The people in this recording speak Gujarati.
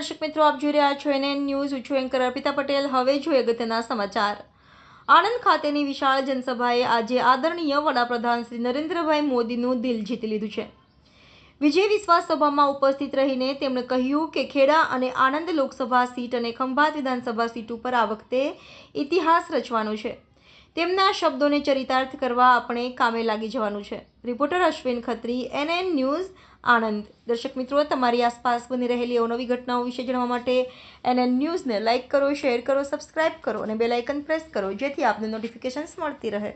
દર્શક મિત્રો, આપ જોઈ રહ્યા છો NN ન્યૂઝ. હું છું એન્કર અર્પિતા પટેલ. હવે જોઈએ અગત્યના સમાચાર. આણંદ ખાતેની વિશાળ જનસભાએ આજે આદરણીય વડાપ્રધાન શ્રી નરેન્દ્રભાઈ મોદીનું દિલ જીતી લીધું છે. વિજય વિશ્વાસ સભામાં ઉપસ્થિત રહીને તેમણે કહ્યું કે ખેડા અને આણંદ લોકસભા સીટ અને ખંભાત વિધાનસભા સીટ ઉપર આ વખતે ઇતિહાસ રચવાનો છે. તેમના શબ્દોને ચરિતાર્થ કરવા આપણે કામે લાગી જવાનું છે. Reporter Ashwin Khatri, NN news, Anand. દર્શક મિત્રો, તમારી આસપાસ બની રહેલી અવનવી ઘટનાઓ વિશે જાણવા માટે NN ન્યૂઝને લાઇક કરો, શેર કરો, સબસ્ક્રાઇબ કરો અને બેલ આઇકન પ્રેસ કરો, જેથી આપને નોટિફિકેશન્સ મળતી રહે.